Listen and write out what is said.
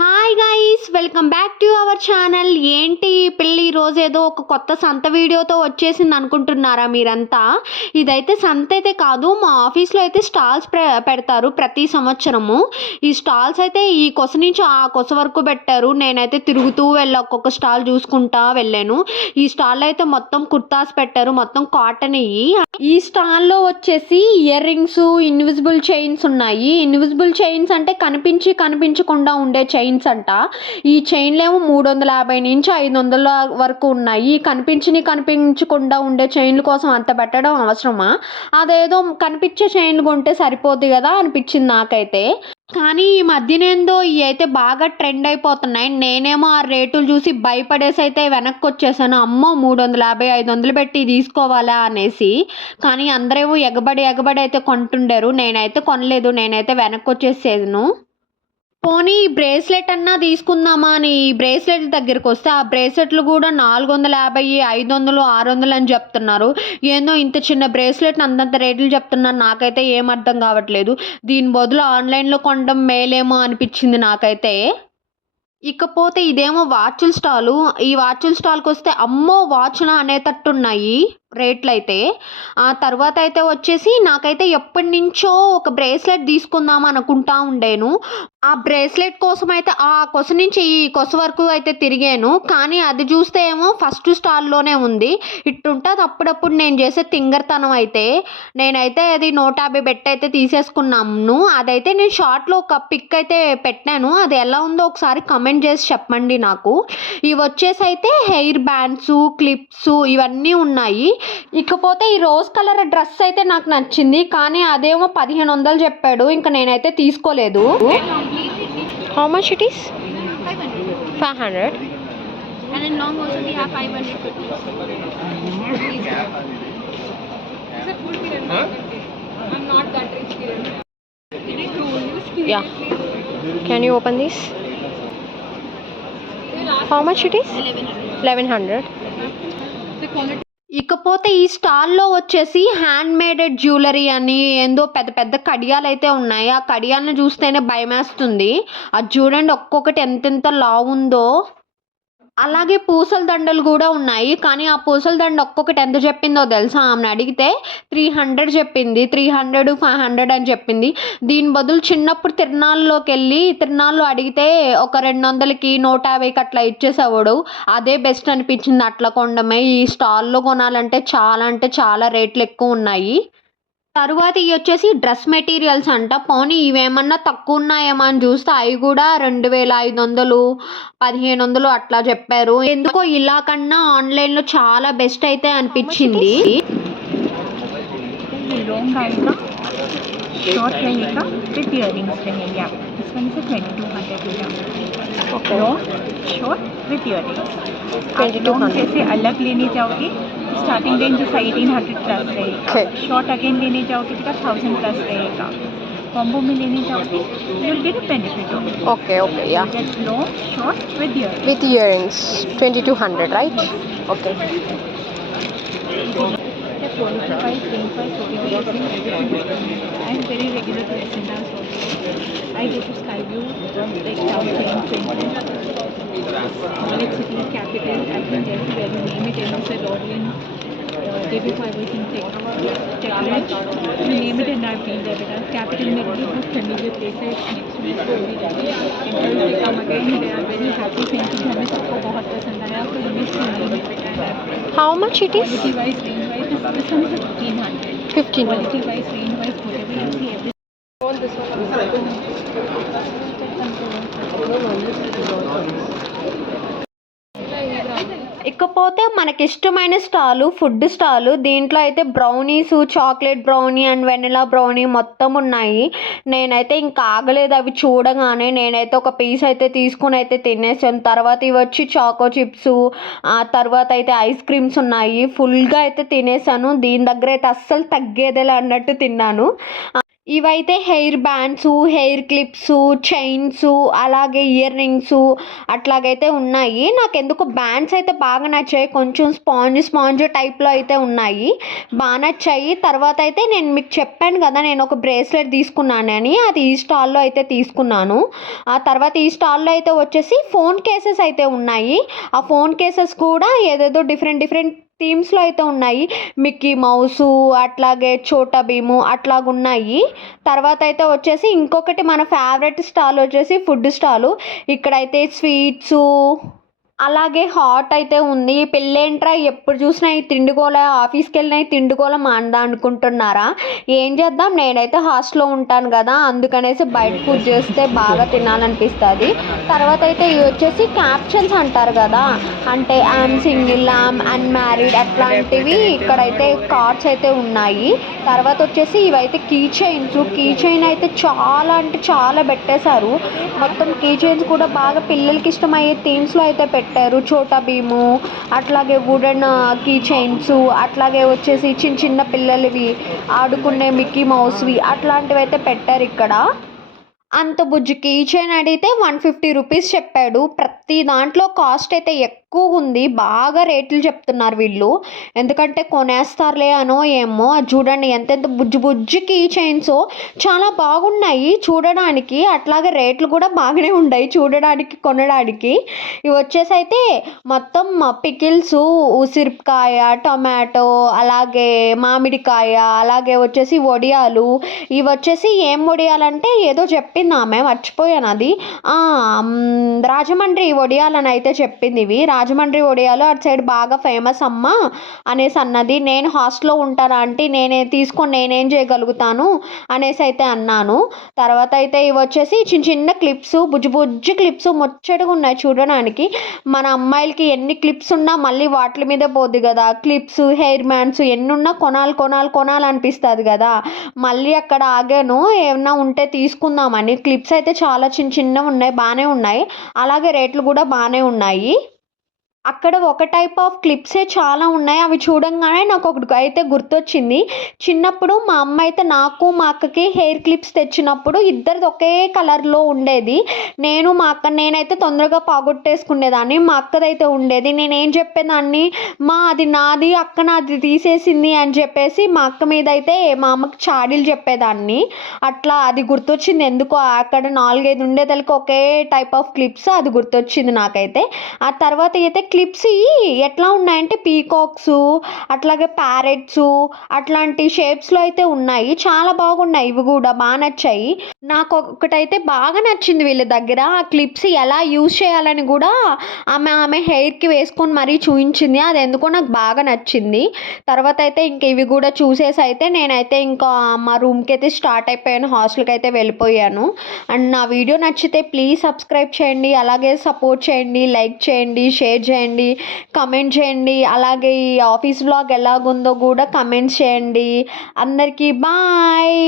Hi. Hi guys welcome back to our channel ఏంటి పిల్లి ఈరోజు ఏదో ఒక కొత్త సంత వీడియోతో వచ్చేసింది అనుకుంటున్నారా మీరంతా? ఇదైతే సంత అయితే కాదు మా ఆఫీస్లో అయితే స్టాల్స్ పెడతారు ప్రతి సంవత్సరము. ఈ స్టాల్స్ అయితే ఈ కొస నుంచి ఆ కొస వరకు పెట్టారు. నేనైతే తిరుగుతూ వెళ్ళి ఒక్కొక్క స్టాల్ చూసుకుంటా వెళ్ళాను. ఈ స్టాల్లో అయితే మొత్తం కుర్తాస్ పెట్టారు మొత్తం కాటన్ ఇవి ఈ స్టాల్లో వచ్చేసి ఇయర్ రింగ్స్ ఇన్విజిబుల్ చైన్స్ ఉన్నాయి. ఇన్విజిబుల్ చైన్స్ అంటే కనిపించి కనిపించకుండా ఉండే చైన్స్ అంట. ఈ చైన్లు ఏమో మూడు వందల యాభై నుంచి ఐదు వందల వరకు ఉన్నాయి. ఈ కనిపించకుండా ఉండే చైన్ల కోసం అంత పెట్టడం అవసరమా? అదేదో కనిపించే చైన్లు కొంటే సరిపోద్ది కదా అనిపించింది నాకైతే. కానీ ఈ మధ్యనేందో ఇవి అయితే బాగా ట్రెండ్ అయిపోతున్నాయి. నేనేమో ఆ రేటులు చూసి భయపడేసి అయితే వెనక్కి వచ్చేసాను అమ్మో మూడు వందల యాభై ఐదు వందలు పెట్టి తీసుకోవాలా అనేసి. కానీ అందరేమో ఎగబడి ఎగబడి అయితే కొంటుండారు. నేనైతే కొనలేదు. నేనైతే వెనక్కి వచ్చేసేను పోనీ ఈ బ్రేస్లెట్ అన్నా తీసుకుందామా అని ఈ బ్రేస్లెట్ దగ్గరికి వస్తే ఆ బ్రేస్లెట్లు కూడా నాలుగు వందల యాభై ఐదు వందలు ఆరు వందలు అని చెప్తున్నారు. ఏందో ఇంత చిన్న బ్రేస్లెట్ అంతంత రేట్లు చెప్తున్నారు. నాకైతే ఏం అర్థం కావట్లేదు. దీని బదులు ఆన్లైన్లో కొనడం మేలేమో అనిపించింది నాకైతే. ఇకపోతే ఇదేమో వాచ్ల స్టాలు. ఈ వాచ్ల స్టాల్కి వస్తే అమ్మో వాచ్న అనేటట్టు ఉన్నాయి రేట్లు అయితే ఆ తర్వాత అయితే వచ్చేసి నాకైతే ఎప్పటి నుంచో ఒక బ్రేస్లెట్ తీసుకుందాం అనుకుంటా ఉండేను. ఆ బ్రేస్లెట్ కోసం అయితే ఆ కొస నుంచి ఈ కొస వరకు అయితే తిరిగాను. కానీ అది చూస్తే ఏమో ఫస్ట్ స్టాల్లోనే ఉంది. ఇట్టుంటుంది అప్పుడప్పుడు నేను చేసే తింగర్తనం అయితే. నేనైతే అది నూట యాభై పెట్టి అయితే తీసేసుకున్నాను. అదైతే నేను షార్ట్లో ఒక పిక్ అయితే పెట్టాను. అది ఎలా ఉందో ఒకసారి కమెంట్ చేసి చెప్పండి నాకు. ఇవి వచ్చేసి అయితే హెయిర్ బ్యాండ్స్ క్లిప్స్ ఇవన్నీ ఉన్నాయి. ఇకపోతే ఈ రోజ్ కలర్ డ్రెస్ అయితే నాకు నచ్చింది కానీ అదేమో పదిహేను వందలు చెప్పాడు ఇంకా నేనైతే తీసుకోలేదు how much it is five hundred And in long also we have 500 rupees. It's a full Kiran. I'm not that rich Kiran. Did it roll? Yeah can you open this how much it is 1100. ఇకపోతే ఈ స్టాల్లో వచ్చేసి hand మేడెడ్ jewellery అని ఏందో పెద్ద పెద్ద కడియాలు అయితే ఉన్నాయి. ఆ కడియాలను చూస్తేనే భయమేస్తుంది. అది చూడండి ఒక్కొక్కటి ఎంతెంత లావు ఉందో అలాగే పూసల దండలు కూడా ఉన్నాయి. కానీ ఆ పూసల దండ ఒక్కొక్కటి ఎంత చెప్పిందో తెలుసా? ఆమెను అడిగితే త్రీ హండ్రెడ్ చెప్పింది. త్రీ హండ్రెడ్ ఫైవ్ హండ్రెడ్ అని చెప్పింది. దీని బదులు చిన్నప్పుడు తిరునాళ్ళలోకి వెళ్ళి తిరునాళ్ళు అడిగితే ఒక రెండు వందలకి నూట యాభైకి అట్లా ఇచ్చేసేవాడు. అదే బెస్ట్ అనిపించింది అట్లా కొండమే ఈ స్టాల్లో కొనాలంటే చాలా అంటే చాలా రేట్లు ఎక్కువ ఉన్నాయి. తరువాత ఇవి వచ్చేసి డ్రెస్ మెటీరియల్స్ అంట. పోనీ ఇవేమన్నా తక్కువ ఉన్నాయేమో అని చూస్తే అవి కూడా రెండు వేల ఐదు వందలు పదిహేను వందలు అట్లా చెప్పారు. ఎందుకో ఇలా కన్నా ఆన్లైన్లో చాలా బెస్ట్ అయితే అనిపించింది. शॉर्ट रहेगा विथ ईयर रिंग्स रहेंगे आप इस वन से ट्वेंटी टू हंड्रेड हो जाएँगे long short with ear rings long जैसे अलग लेने जाओगे स्टार्टिंग रेंज जैसा एटीन हंड्रेड प्लस रहेगा. शॉर्ट अगेन लेने जाओगे जिसका थाउज़ेंड प्लस रहेगा. कॉम्बो में लेने जाओगे will get benefit okay okay या long short with ear with ear rings twenty two hundred right okay qualified unified photography and very regular also. I go to Skyview, like downtown, Village City, Capital, I can tell you where you name it, Emerson, Rodwin, Devi Fibers in Tech, Tech you name it and I've been there because Capital may be a familiar place है next to me, so we really encourage they come again, they are very happy saying कि हमें सबको बहुत पसंद आया, तो हमें सुनने में How much it is? Quality wise range 1500. 1500. మనకిష్టమైన మనకి ఇష్టమైన స్టాలు ఫుడ్ స్టాలు. దీంట్లో అయితే brownies chocolate brownie and vanilla brownie మొత్తం ఉన్నాయి. నేనైతే ఇంకా ఆగలేదు అవి చూడగానే. నేనైతే ఒక పీస్ అయితే తీసుకుని అయితే తినేసాను. తర్వాత ఇవి వచ్చి చాకో చిప్స్ ఆ తర్వాత అయితే ఐస్ క్రీమ్స్ ఉన్నాయి. ఫుల్గా అయితే తినేసాను. దీని దగ్గర అయితే అస్సలు తగ్గేదేలా అన్నట్టు తిన్నాను. ఇవైతే hair bands hair clips chains అలాగే ఇయర్ రింగ్స్ అట్లాగైతే ఉన్నాయి. నాకు ఎందుకు బ్యాండ్స్ అయితే బాగా నచ్చాయి. కొంచెం స్పాంజ్ స్పాంజ్ టైప్లో అయితే ఉన్నాయి. బాగా నచ్చాయి. తర్వాత అయితే నేను మీకు చెప్పాను కదా నేను ఒక బ్రేస్లెట్ తీసుకున్నానని అది ఈ స్టాల్లో అయితే తీసుకున్నాను. ఆ తర్వాత ఈ స్టాల్లో అయితే వచ్చేసి ఫోన్ కేసెస్ అయితే ఉన్నాయి. ఆ ఫోన్ కేసెస్ కూడా ఏదేదో డిఫరెంట్ డిఫరెంట్ థీమ్స్లో అయితే ఉన్నాయి. మిక్కీ మౌసు అట్లాగే చోటా భీము అట్లాగున్నాయి. తర్వాత అయితే వచ్చేసి ఇంకొకటి మన ఫేవరెట్ స్టాల్ వచ్చేసి ఫుడ్ స్టాలు. ఇక్కడైతే స్వీట్సు అలాగే హాట్ అయితే ఉంది. పెళ్ళేంట్రా? ఎప్పుడు చూసినా ఈ తిండిగోల ఆఫీస్కి వెళ్ళినా ఈ తిండిగోల మాందా అనుకుంటున్నారా? ఏం చేద్దాం? నేనైతే హాస్టల్లో ఉంటాను కదా. అందుకనేసి బయట ఫుడ్ చేస్తే బాగా తినాలనిపిస్తుంది. తర్వాత అయితే ఇవి వచ్చేసి క్యాప్షన్స్ అంటారు కదా. అంటే ఐఎమ్ సింగిల్ ఐఎమ్ అన్మ్యారీడ్ అట్లాంటివి ఇక్కడైతే కార్డ్స్ అయితే ఉన్నాయి. తర్వాత వచ్చేసి ఇవైతే కీ చైన్స్ కీ చైన్ అయితే చాలా అంటే చాలా పెట్టేశారు. మొత్తం కీ చైన్స్ కూడా బాగా పిల్లలకి ఇష్టమయ్యే థీమ్స్లో అయితే పెట్టారు. పెట్టారు చోటా భీము అట్లాగే వుడెన్ కీ చైన్స్ అట్లాగే వచ్చేసి చిన్న చిన్న పిల్లలవి ఆడుకునే మిక్కీ మౌస్వి అట్లాంటివి అయితే పెట్టారు ఇక్కడ. అంత బుజ్జికి చైన్ అడిగితే వన్ ఫిఫ్టీ రూపీస్ చెప్పాడు. ప్రతి దాంట్లో కాస్ట్ అయితే ఎక్కువ ఉంది బాగా రేట్లు చెప్తున్నారు వీళ్ళు. ఎందుకంటే కొనేస్తారులే అనో ఏమో. అది చూడండి ఎంతెంత బుజ్జి బుజ్జికి చైన్సో చైన్స్. చాలా బాగున్నాయి చూడడానికి. అట్లాగే రేట్లు కూడా బాగానే ఉన్నాయి చూడడానికి కొనడానికి. ఇవి వచ్చేసి అయితే మొత్తం పికిల్స్ ఉసిరికాయ టొమాటో అలాగే మామిడికాయ అలాగే వచ్చేసి వడియాలు. ఇవి వచ్చేసి ఏం వడియాలంటే ఏదో చెప్పింది ఆమె మర్చిపోయాను అది. రాజమండ్రి వడియాలని అయితే చెప్పింది ఇవి. రాజమండ్రి ఒడియాలో అటు సైడ్ బాగా ఫేమస్ అమ్మ అనేసి అన్నది నేను హాస్టల్లో ఉంటాను ఆంటీ? నేనే తీసుకొని నేనేం చేయగలుగుతాను? అనేసి అయితే అన్నాను. తర్వాత అయితే ఇవి వచ్చేసి చిన్న చిన్న క్లిప్స్ బుజ్జి బుజ్జి క్లిప్స్ ముచ్చటగా ఉన్నాయి చూడడానికి. మన అమ్మాయిలకి ఎన్ని క్లిప్స్ ఉన్నా మళ్ళీ వాటి మీదే పోద్ది కదా. క్లిప్స్ హెయిర్ బ్యాండ్స్ ఎన్ని ఉన్నా కొనాలి కొనాలి కొనాలనిపిస్తుంది కదా. మళ్ళీ అక్కడ ఆగాను ఏమన్నా ఉంటే తీసుకుందామని క్లిప్స్ అయితే చాలా చిన్న చిన్నవి ఉన్నాయి బాగానే ఉన్నాయి. అలాగే రేట్లు కూడా బాగానే ఉన్నాయి. అక్కడ ఒక టైప్ ఆఫ్ క్లిప్సే చాలా ఉన్నాయి. అవి చూడంగానే నాకు ఒకటి అయితే గుర్తొచ్చింది. చిన్నప్పుడు మా అమ్మ అయితే నాకు మా అక్కకి హెయిర్ క్లిప్స్ తెచ్చినప్పుడు ఇద్దరిది ఒకే కలర్లో ఉండేది. నేను మా అక్క నేనైతే తొందరగా పోగొట్టేసుకునేదాన్ని. మా అక్కదైతే ఉండేది. నేనేం చెప్పేదాన్ని? మా అది నాది అక్క నాది తీసేసింది అని చెప్పేసి మా అక్క మీద అయితే మా అమ్మకి చాడీలు చెప్పేదాన్ని. అట్లా అది గుర్తొచ్చింది. ఎందుకో అక్కడ నాలుగైదు ఉండేదలకి ఒకే టైప్ ఆఫ్ క్లిప్స్ అది గుర్తొచ్చింది నాకైతే. ఆ తర్వాత అయితే క్లిప్స్ ఎట్లా ఉన్నాయంటే పీకాక్స్ అట్లాగే ప్యారెట్స్ అట్లాంటి షేప్స్లో అయితే ఉన్నాయి. చాలా బాగున్నాయి. ఇవి కూడా బాగా నచ్చాయి. నాకు ఒకటైతే బాగా నచ్చింది వీళ్ళ దగ్గర. ఆ క్లిప్స్ ఎలా యూజ్ చేయాలని కూడా ఆమె ఆమె హెయిర్కి వేసుకొని మరీ చూపించింది అది ఎందుకో నాకు బాగా నచ్చింది. తర్వాత అయితే ఇంక ఇవి కూడా చూసేసి అయితే నేనైతే ఇంకా మా రూమ్కి అయితే స్టార్ట్ అయిపోయాను. హాస్టల్కి అయితే వెళ్ళిపోయాను. అండ్ నా వీడియో నచ్చితే ప్లీజ్ సబ్స్క్రైబ్ చేయండి. అలాగే సపోర్ట్ చేయండి లైక్ చేయండి షేర్ చేయండి. కమెంట్ చేయండి. అలాగే ఈ ఆఫీస్ బ్లాగ్ ఎలాగుందో కూడా కమెంట్ చేయండి. అందరికీ బాయ్